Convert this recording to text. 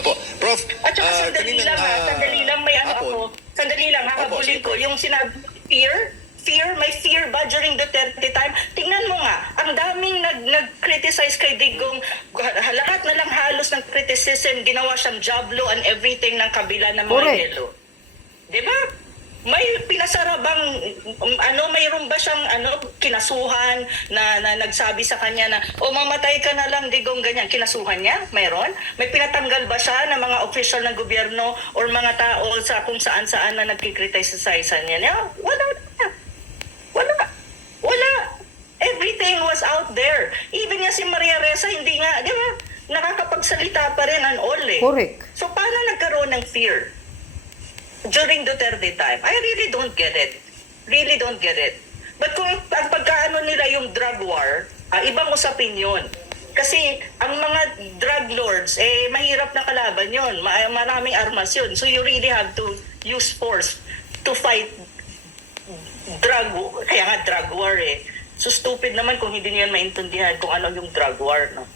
Opo. Prof, At saka sandali lang, may ano ako, sandali lang, habulin ko, yung sinabi, may fear ba during Duterte time? Tingnan mo nga, ang daming nag-criticize kay Digong, lahat na lang halos ng criticism, ginawa siyang jablo and everything ng kabila ng mga yelo. Diba? May pinasarabang, mayroon ba siyang kinasuhan na nagsabi sa kanya na, mamatay ka na lang, Digong, ganyan. Kinasuhan niya? Mayroon? May pinatanggal ba siya ng mga official ng gobyerno or mga tao sa kung saan-saan na nagkikriticize niya? Wala. Everything was out there. Even nga si Maria Ressa, hindi nga, di ba, nakakapagsalita pa rin and all eh. Correct. So paano nagkaroon ng fear during Duterte time? I really don't get it. Really don't get it. But kung ang pagkaano nila yung drug war, ibang usapin yun. Kasi ang mga drug lords, mahirap na kalaban yun. Maraming armas yun. So you really have to use force to fight drug war eh. So stupid naman kung hindi niyan maintindihan kung ano yung drug war, no?